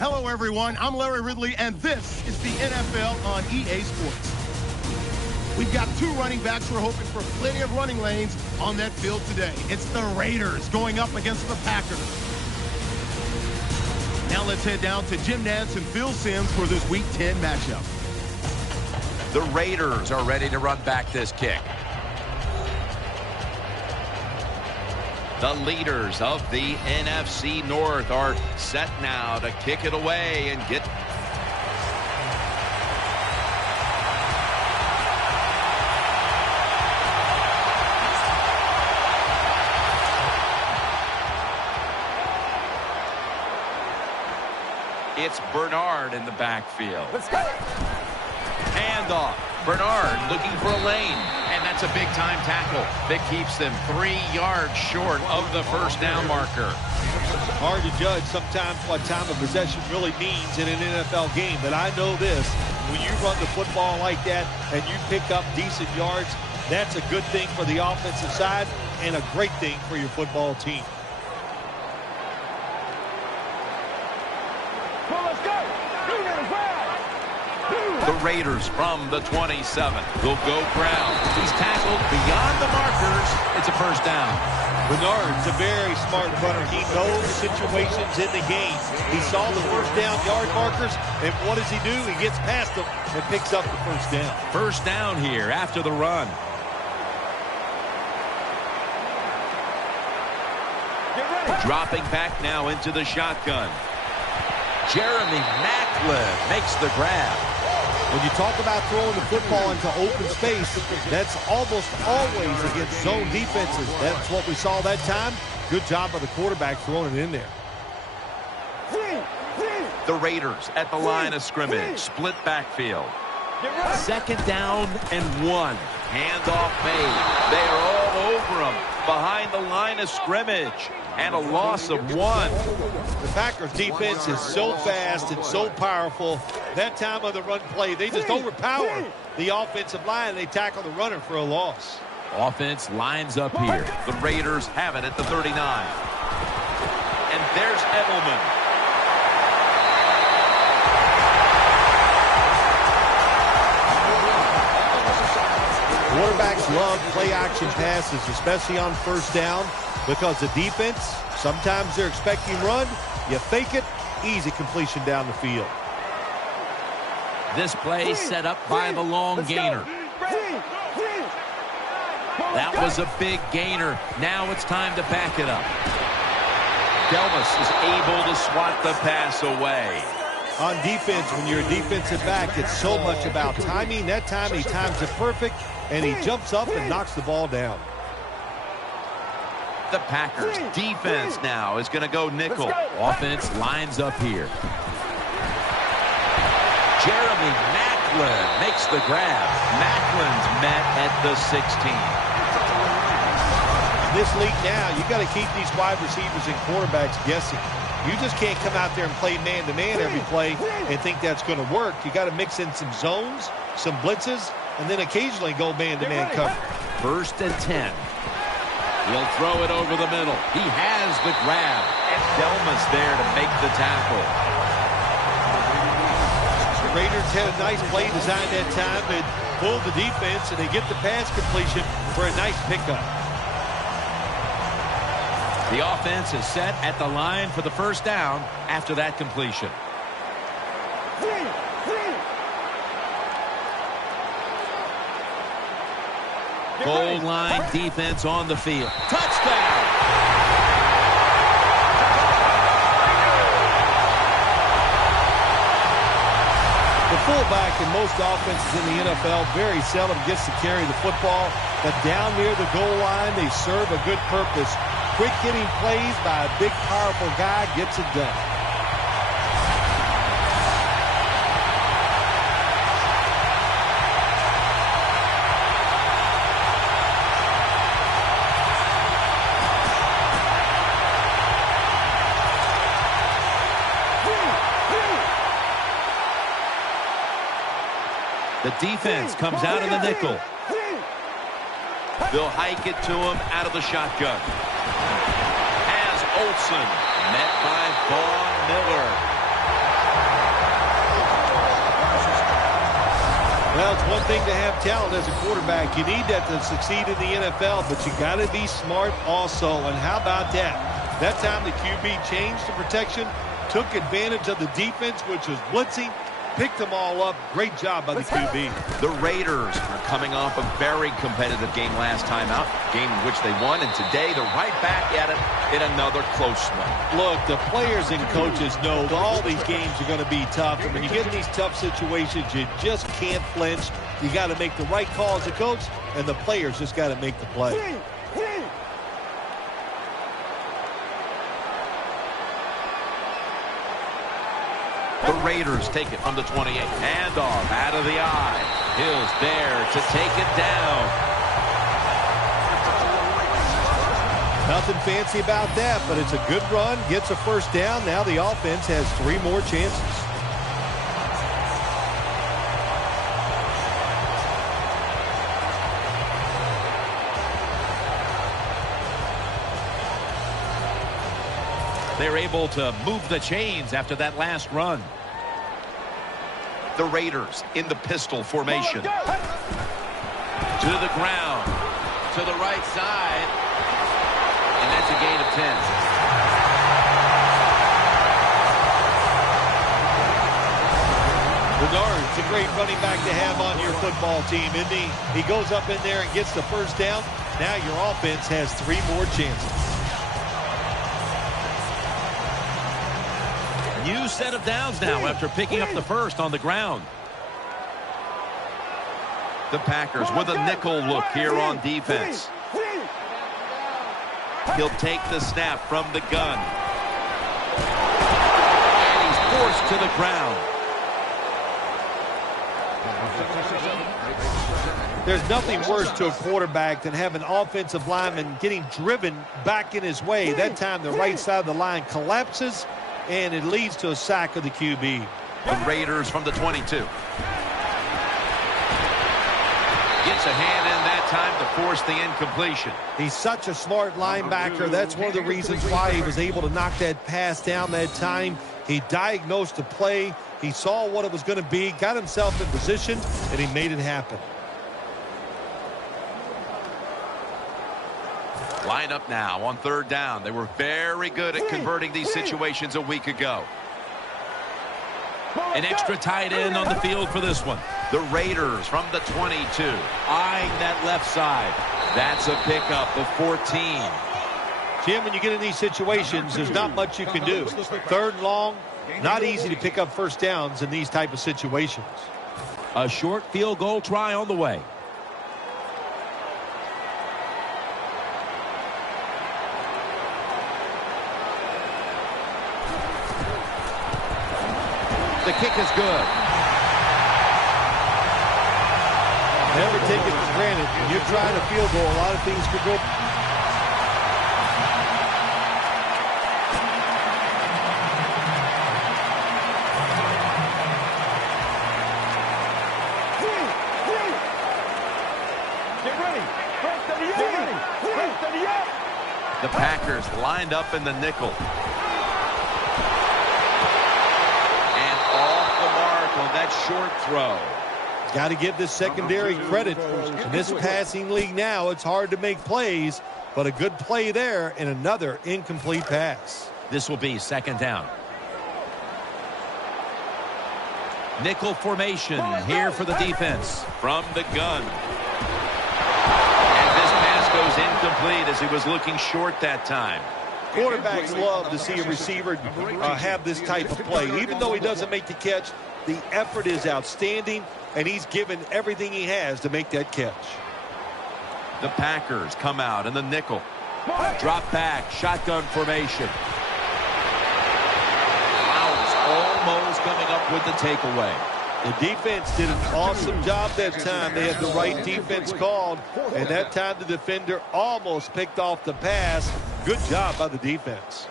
Hello, everyone. I'm Larry Ridley, and this is the NFL on EA Sports. We've got two running backs. We're hoping for plenty of running lanes on that field today. It's the Raiders going up against the Packers. Now let's head down to Jim Nantz and Phil Simms for this Week 10 matchup. The Raiders are ready to run back this kick. The leaders of the NFC North are set now to kick it away and get... It's Bernard in the backfield. Let's go. Handoff. Bernard looking for a lane. And that's a big-time tackle that keeps them 3 yards short of the first down marker. Hard to judge sometimes what time of possession really means in an NFL game. But I know this, when you run the football like that and you pick up decent yards, that's a good thing for the offensive side and a great thing for your football team. The Raiders from the 27 will go ground. He's tackled beyond the markers. It's a first down. Bernard's a very smart runner. He knows situations in the game. He saw the first down yard markers, and what does he do? He gets past them and picks up the first down. First down here after the run. Dropping back now into the shotgun. Jeremy Maclin makes the grab. When you talk about throwing the football into open space, that's almost always against zone defenses. That's what we saw that time. Good job by the quarterback throwing it in there. The Raiders at the line of scrimmage. Split backfield. Second down and 1. Handoff made. They are all over him behind the line of scrimmage. And a loss of 1. The Packers defense is so fast and so powerful. That time of the run play, they just overpower the offensive line. They tackle the runner for a loss. Offense lines up here. The Raiders have it at the 39. And there's Edelman. Quarterbacks love play-action passes, especially on first down, because the defense, sometimes they're expecting run. You fake it, easy completion down the field. This play set up by the long gainer. That was a big gainer. Now it's time to back it up. Delmas is able to swat the pass away. On defense, when you're a defensive back, it's so much about timing. That time he times it perfect, and he jumps up and knocks the ball down. The Packers defense now is going to go nickel. Offense lines up here. Jeremy Maclin makes the grab. Macklin's met at the 16. In this league now, you got to keep these wide receivers and quarterbacks guessing. You just can't come out there and play man-to-man every play and think that's going to work. You got to mix in some zones, some blitzes, and then occasionally go man-to-man cover. First and 10. He'll throw it over the middle. He has the grab. And Delmas there to make the tackle. The Raiders had a nice play design that time and pulled the defense, and they get the pass completion for a nice pickup. The offense is set at the line for the first down after that completion. Goal line defense on the field. Touchdown! The fullback in most offenses in the NFL very seldom gets to carry the football, but down near the goal line, they serve a good purpose. Quick hitting plays by a big, powerful guy gets it done. The defense comes out in the nickel. They'll hike it to him out of the shotgun. As Olsen, met by Vaughn Miller. Well, it's one thing to have talent as a quarterback. You need that to succeed in the NFL, but you got to be smart also. And how about that? That time the QB changed the protection, took advantage of the defense, which was blitzing, picked them all up. Great job by the QB. The Raiders are coming off a very competitive game last time out, game in which they won, and today they're right back at it in another close one. Look, the players and coaches know that all these games are going to be tough, and when you get in these tough situations, you just can't flinch. You got to make the right call as a coach, and the players just got to make the play. The Raiders take it from the 28. Handoff out of the eye. Hill's there to take it down. Nothing fancy about that, but it's a good run. Gets a first down. Now the offense has 3 more chances. They're able to move the chains after that last run. The Raiders in the pistol formation. To the ground. To the right side. And that's a gain of 10. Bernard's a great running back to have on your football team, isn't he? He goes up in there and gets the first down. Now your offense has 3 more chances. New set of downs now after picking up the first on the ground. The Packers with a nickel look here on defense. He'll take the snap from the gun. And he's forced to the ground. There's nothing worse to a quarterback than having an offensive lineman getting driven back in his way. That time the right side of the line collapses, and it leads to a sack of the QB. The Raiders from the 22. Gets a hand in that time to force the incompletion. He's such a smart linebacker. That's one of the reasons why he was able to knock that pass down that time. He diagnosed the play. He saw what it was going to be, got himself in position, and he made it happen. Line up now on 3rd down. They were very good at converting these situations a week ago. An extra tight end on the field for this one. The Raiders from the 22. Eyeing that left side. That's a pickup of 14. Jim, when you get in these situations, there's not much you can do. 3rd and long, not easy to pick up first downs in these type of situations. A short field goal try on the way. The kick is good. Never take it for granted. When you're trying a field goal, a lot of things could go. Get ready. First and 10. The Packers lined up in the nickel. on that short throw. Got to give this secondary credit. In this passing league now, it's hard to make plays, but a good play there and another incomplete pass. This will be second down. Nickel formation here for the defense from the gun. And this pass goes incomplete as he was looking short that time. Quarterbacks love to see a receiver have this type of play. Even though he doesn't make the catch, the effort is outstanding, and he's given everything he has to make that catch. The Packers come out in the nickel. Drop back, shotgun formation. Browns almost coming up with the takeaway. The defense did an awesome job that time. They had the right defense called, and that time the defender almost picked off the pass. Good job by the defense.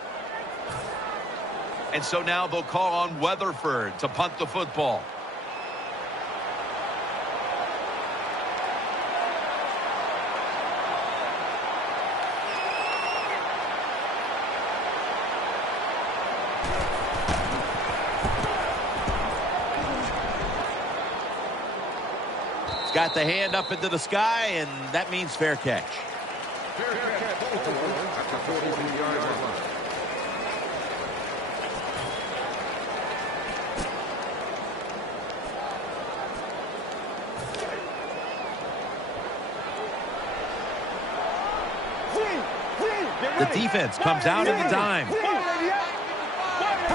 And so now they'll call on Weatherford to punt the football. Got the hand up into the sky, and that means fair catch. The defense comes out in the dime.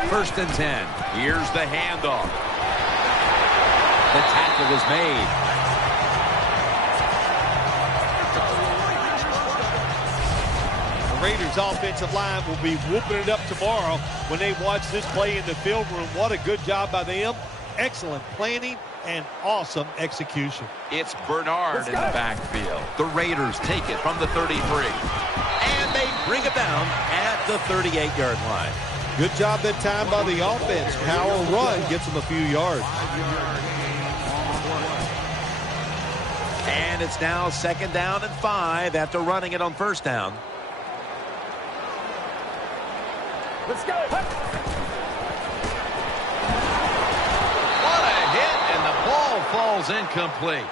First and 10. Here's the handoff. The tackle is made. Raiders offensive line will be whooping it up tomorrow when they watch this play in the field room. What a good job by them. Excellent planning and awesome execution. It's Bernard in the backfield. The Raiders take it from the 33. And they bring it down at the 38-yard line. Good job that time by the offense. Power run gets them a few yards. And it's now second down and 5 after running it on first down. Let's go. What a hit, and the ball falls incomplete.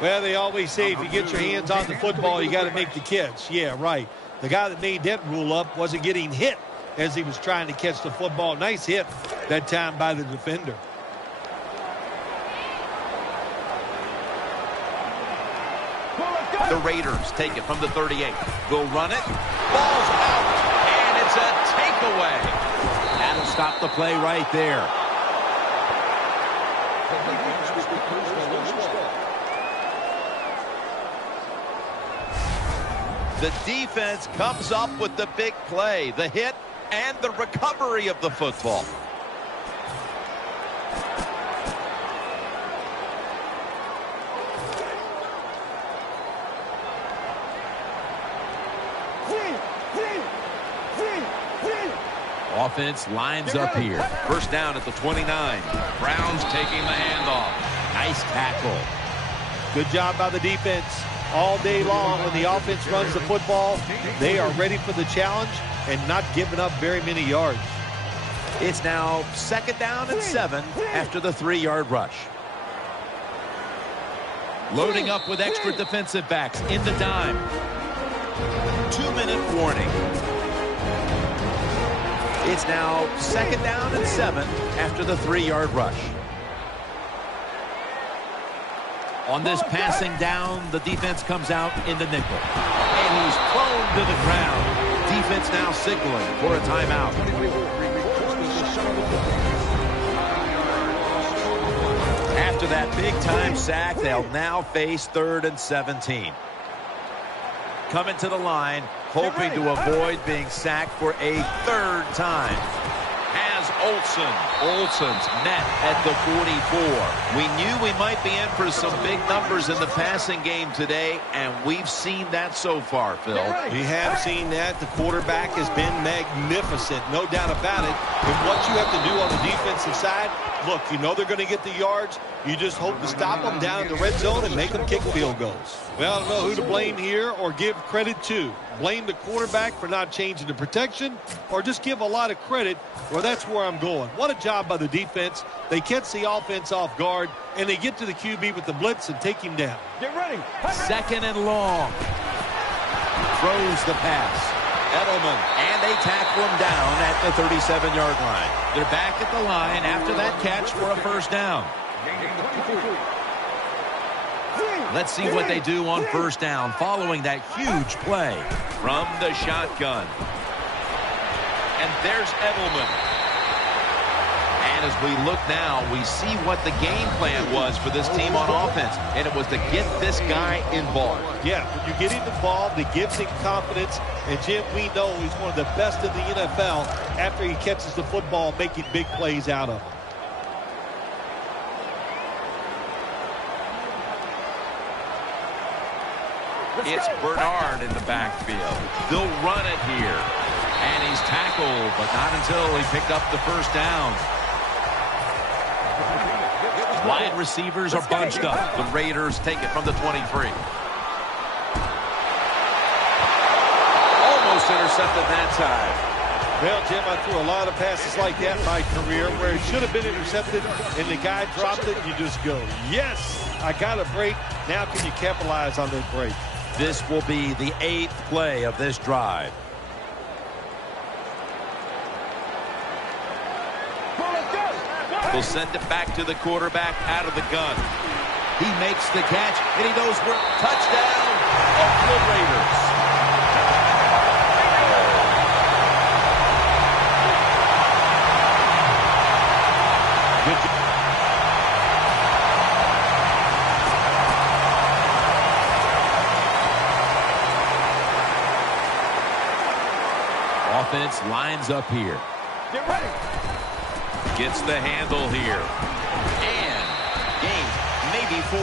Well, they always say if you get your hands on the football, you got to make the catch. Yeah, right. The guy that made that rule up wasn't getting hit as he was trying to catch the football. Nice hit that time by the defender. The Raiders take it from the 38. They'll run it. Ball's out. And it's a takeaway. That'll stop the play right there. The defense comes up with the big play, the hit, and the recovery of the football. Offense lines up here. First down at the 29. Browns taking the handoff. Nice tackle. Good job by the defense. All day long when the offense runs the football, they are ready for the challenge and not giving up very many yards. It's now second down and 7 after the 3-yard rush. Loading up with extra defensive backs in the dime. 2-minute warning. It's now second down and 7 after the 3-yard rush. On this passing down, the defense comes out in the nickel. And he's thrown to the ground. Defense now signaling for a timeout. After that big-time sack, they'll now face 3rd and 17. Coming to the line, hoping to avoid being sacked for a 3rd time. Has Olsen. Olsen's met at the 44. We knew we might be in for some big numbers in the passing game today, and we've seen that so far, Phil. We have seen that. The quarterback has been magnificent, no doubt about it. And what you have to do on the defensive side, look, you know they're going to get the yards. You just hope to stop them down in the red zone and make them kick field goals. Well, I don't know who to blame here or give credit to. blame the quarterback for not changing the protection, or just give a lot of credit? Well, that's where I'm going. What a job by the defense. They catch the offense off guard, and they get to the QB with the blitz and take him down. Get ready. Second and long. Throws the pass. Edelman, and they tackle him down at the 37-yard line. They're back at the line after that catch for a first down. Let's see what they do on first down following that huge play from the shotgun. And there's Edelman. And as we look now, we see what the game plan was for this team on offense, and it was to get this guy involved. Yeah, when you get him involved, it gives him confidence. And, Jim, we know he's one of the best in the NFL after he catches the football, making big plays out of it. It's Bernard in the backfield. They'll run it here. And he's tackled, but not until he picked up the first down. Wide receivers are bunched up. The Raiders take it from the 23. Almost intercepted that time. Well, Jim, I threw a lot of passes like that in my career where it should have been intercepted, and the guy dropped it, and you just go, yes, I got a break. Now can you capitalize on that break? This will be the 8th play of this drive. We'll send it back to the quarterback out of the gun. He makes the catch, and he knows where. Touchdown, Oakland Raiders. Good job. Offense lines up here. Get ready. Gets the handle here. And gains maybe 4.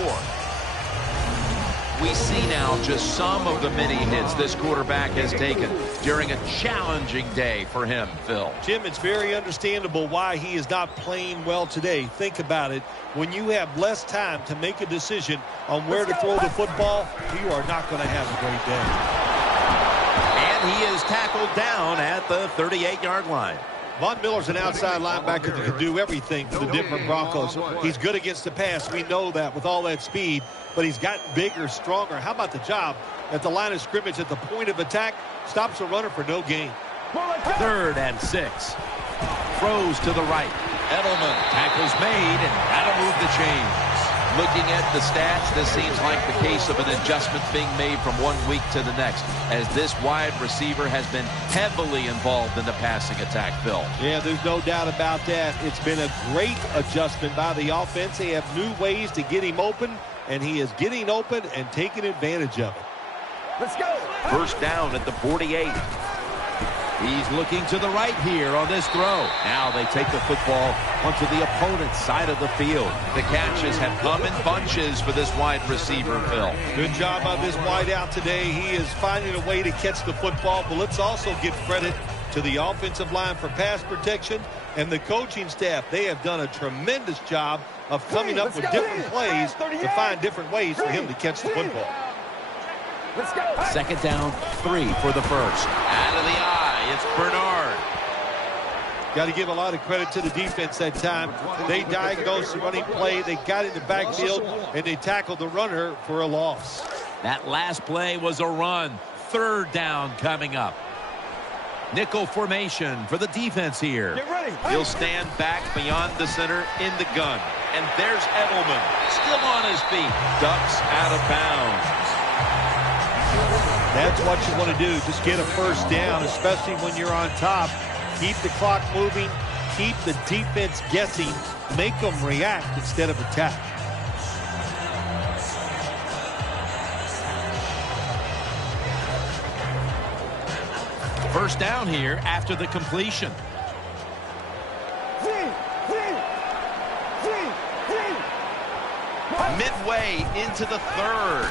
We see now just some of the many hits this quarterback has taken during a challenging day for him, Phil. Jim, it's very understandable why he is not playing well today. Think about it. When you have less time to make a decision on where to throw the football, you are not going to have a great day. And he is tackled down at the 38-yard line. Von Miller's an outside linebacker that can do everything for the Denver Broncos. He's good against the pass. We know that with all that speed, but he's gotten bigger, stronger. How about the job at the line of scrimmage at the point of attack? Stops a runner for no gain. 3rd and 6. Throws to the right. Edelman, tackles made, and that'll move the chains. Looking at the stats, this seems like the case of an adjustment being made from one week to the next, as this wide receiver has been heavily involved in the passing attack, Phil. Yeah, there's no doubt about that. It's been a great adjustment by the offense. They have new ways to get him open, and he is getting open and taking advantage of it. Let's go. First down at the 48. He's looking to the right here on this throw. Now they take the football onto the opponent's side of the field. The catches have come in bunches for this wide receiver, Phil. Good job on this wide out today. He is finding a way to catch the football, but let's also give credit to the offensive line for pass protection and the coaching staff. They have done a tremendous job of coming up with different plays to find different ways for him to catch the football. Let's go. Second down, 3 for the first. Out of the eye, it's Bernard. Got to give a lot of credit to the defense that time. They diagnosed the running play. They got in the backfield, and they tackled the runner for a loss. That last play was a run. 3rd down coming up. Nickel formation for the defense here. Get ready. He'll stand back beyond the center in the gun. And there's Edelman, still on his feet. Ducks out of bounds. That's what you want to do. Just get a first down, especially when you're on top. Keep the clock moving. Keep the defense guessing. Make them react instead of attack. First down here after the completion. Midway into the 3rd.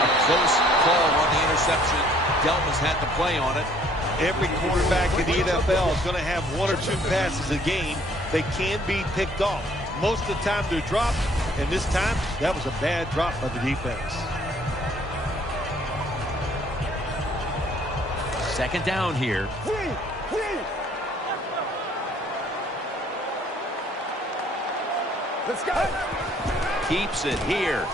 A close call on the interception. Delmas had the play on it. Every quarterback in the NFL is going to have 1 or 2 passes a game that can be picked off. Most of the time they're dropped, and this time that was a bad drop by the defense. Second down here. Let's go. Keeps it here.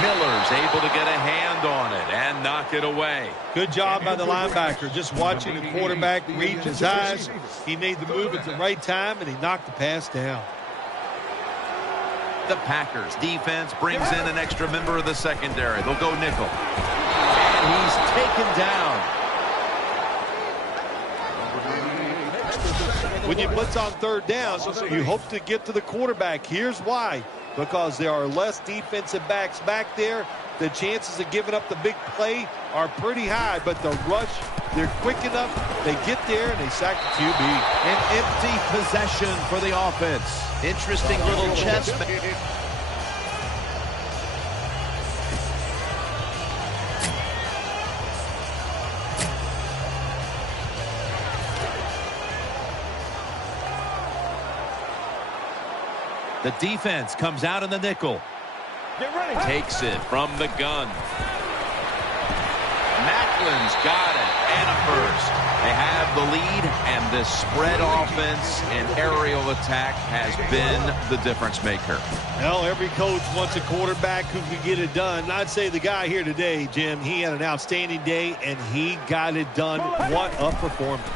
Miller's able to get a hand on it and knock it away. Good job by the linebacker. Just watching the quarterback read his eyes. He made the move at the right time, and he knocked the pass down. The Packers defense brings in an extra member of the secondary. They'll go nickel. And he's taken down. When you blitz on third down, you hope to get to the quarterback. Here's why. Because there are less defensive backs back there. The chances of giving up the big play are pretty high, but the rush, they're quick enough. They get there, and they sack the QB. An empty possession for the offense. Interesting little chest. The defense comes out in the nickel. Get ready. Takes it from the gun. Macklin's got it, and a first. They have the lead, and this spread offense and aerial attack has been the difference maker. Well, every coach wants a quarterback who can get it done. I'd say the guy here today, Jim, he had an outstanding day, and he got it done. What a performance.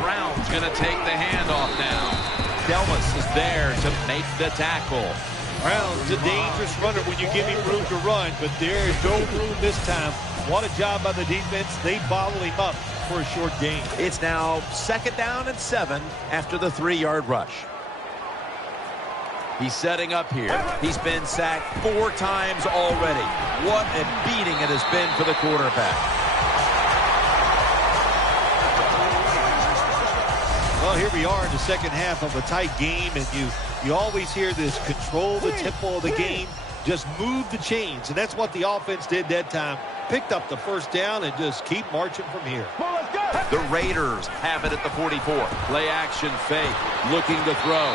Brown's going to take the handoff now. Delmas is there to make the tackle. Brown's a dangerous runner when you give him room to run, but there is no room this time. What a job by the defense. They bottle him up for a short gain. It's now 2nd down and 7 after the 3-yard rush. He's setting up here. He's been sacked 4 times already. What a beating it has been for the quarterback. Well, here we are in the second half of a tight game, and you always hear this: control the tempo of the game, just move the chains, and that's what the offense did that time. Picked up the first down and just keep marching from here. The Raiders have it at the 44. Play action fake, looking to throw.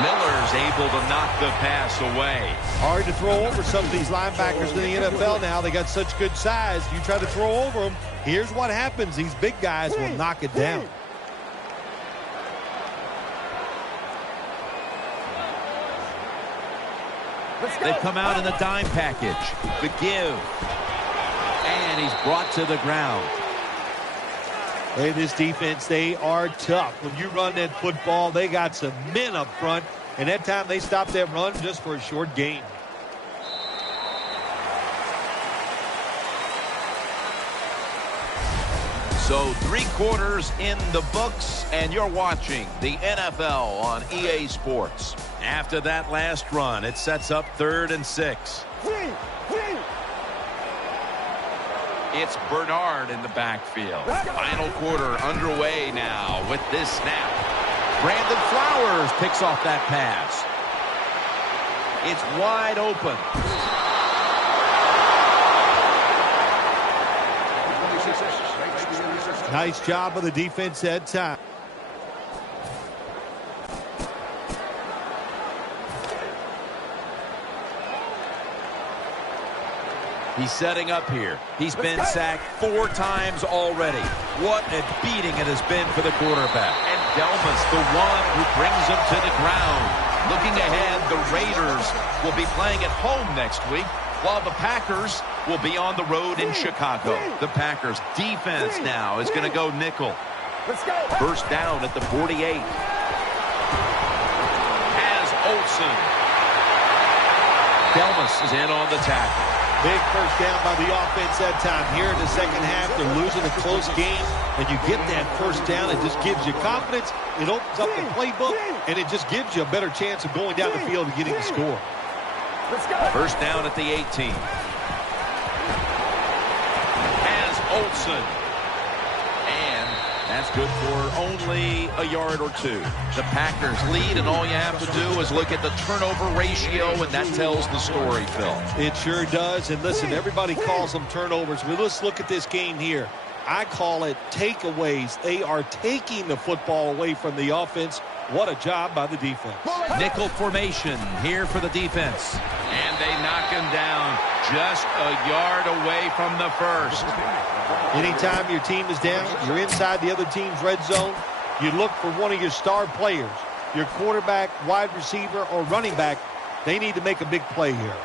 Miller's able to knock the pass away. Hard to throw over some of these linebackers in the NFL now. They got such good size. You try to throw over them, here's what happens. These big guys will knock it down. They come out in the dime package. The give. And he's brought to the ground. Hey, this defense, they are tough. When you run that football, they got some men up front. And that time they stopped that run just for a short gain. So 3 quarters in the books, and you're watching the NFL on EA Sports. After that last run, it sets up 3rd and 6. It's Bernard in the backfield. Final quarter underway now with this snap. Brandon Flowers picks off that pass. It's wide open. Nice job of the defense that time. He's setting up here. He's been sacked 4 times already. What a beating it has been for the quarterback. And Delmas, the one who brings him to the ground. Looking ahead, the Raiders will be playing at home next week, while the Packers will be on the road in Chicago. The Packers defense now is going to go nickel. First down at the 48. Has Olsen. Delmas is in on the tackle. Big first down by the offense that time. Here in the second half, they're losing a close game, and you get that first down. It just gives you confidence. It opens up the playbook, and it just gives you a better chance of going down the field and getting the score. First down at the 18. Has Olsen. And that's good for only a yard or 2. The Packers lead, and all you have to do is look at the turnover ratio, and that tells the story, Phil. It sure does. And listen, everybody calls them turnovers. But let's look at this game here. I call it takeaways. They are taking the football away from the offense. What a job by the defense. Nickel formation here for the defense. And they knock him down just a yard away from the first. Anytime your team is down, you're inside the other team's red zone, you look for one of your star players, your quarterback, wide receiver, or running back. They need to make a big play here.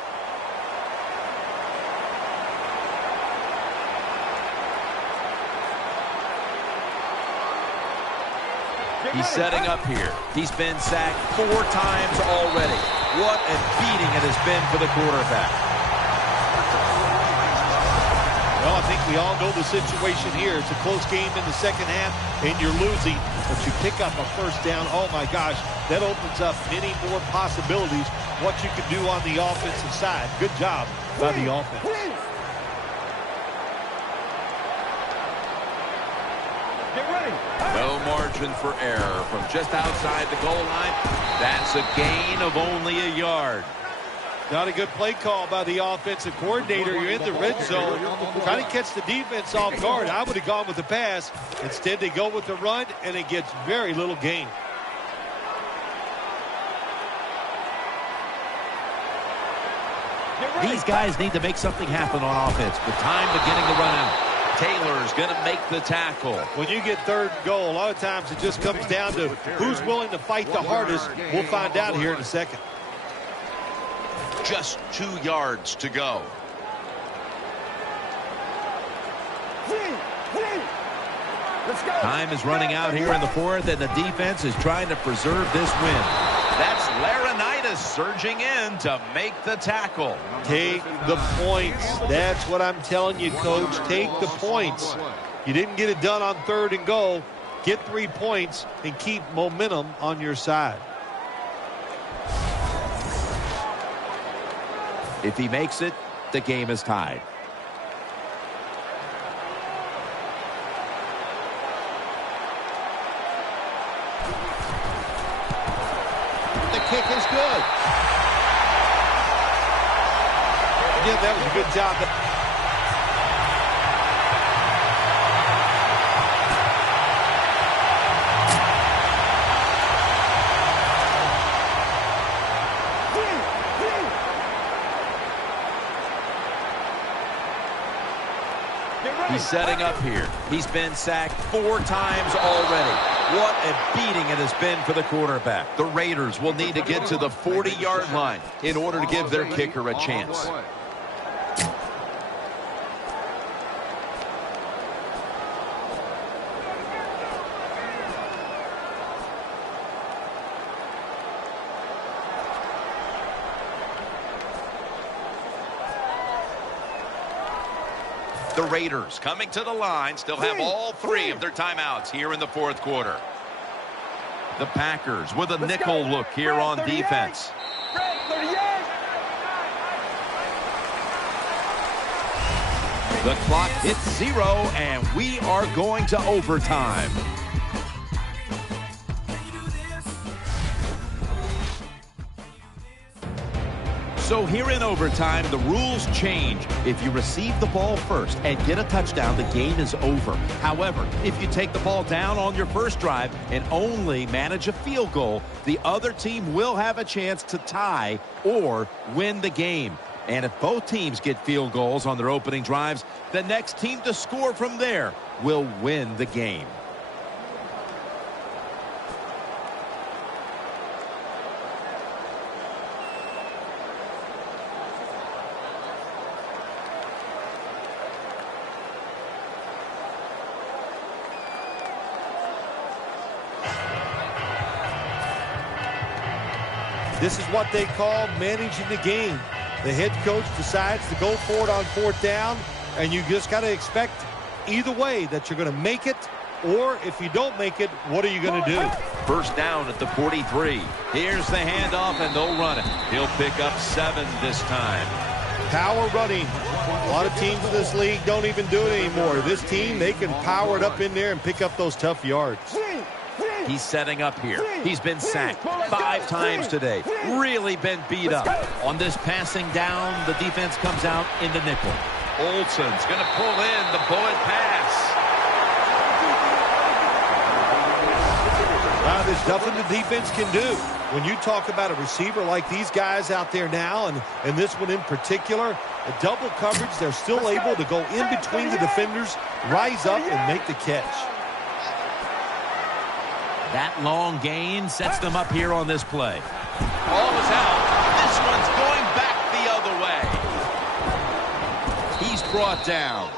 He's setting up here. He's been sacked 4 times already. What a beating it has been for the quarterback. Well, I think we all know the situation here. It's a close game in the second half, and you're losing, but you pick up a first down. Oh, my gosh, that opens up many more possibilities, what you can do on the offensive side. Good job by the offense. No margin for error from just outside the goal line. That's a gain of only a yard. Not a good play call by the offensive coordinator. You're in the red zone, trying to catch the defense off guard. I would have gone with the pass. Instead, they go with the run, and it gets very little gain. These guys need to make something happen on offense with time beginning to run out. Taylor's going to make the tackle. When you get third and goal, a lot of times it just comes down to who's willing to fight the hardest. We'll find out here in a second. Just 2 yards to go. Let's go. Time is running out here in the fourth, and the defense is trying to preserve this win. That's Laurinaitis surging in to make the tackle. Take the points. That's what I'm telling you, Coach. Take the points. You didn't get it done on third and goal. Get 3 points and keep momentum on your side. If he makes it, the game is tied. The kick is good. Yeah, that was a good job. He's setting up here. He's been sacked 4 times already. What a beating it has been for the quarterback. The Raiders will need to get to the 40-yard line in order to give their kicker a chance. The Raiders coming to the line, still have all 3 of their timeouts here in the fourth quarter. The Packers with a nickel look here on defense. The clock hits 0, and we are going to overtime. So here in overtime, the rules change. If you receive the ball first and get a touchdown, the game is over. However, if you take the ball down on your first drive and only manage a field goal, the other team will have a chance to tie or win the game. And if both teams get field goals on their opening drives, the next team to score from there will win the game. This is what they call managing the game. The head coach decides to go for it on 4th down, and you just got to expect either way that you're going to make it, or if you don't make it, what are you going to do? First down at the 43. Here's the handoff, and they'll run it. He'll pick up 7 this time. Power running. A lot of teams in this league don't even do it anymore. This team, they can power it up in there and pick up those tough yards. He's setting up here. He's been sacked 5 times today. Really been beat up. On this passing down, the defense comes out in the nickel. Olsen's going to pull in the bullet pass. There's nothing the defense can do. when you talk about a receiver like these guys out there now, and this one in particular, the double coverage, they're still able to go in between the defenders, rise up, and make the catch. That long gain sets them up here on this play. Ball is out. This one's going back the other way. He's brought down.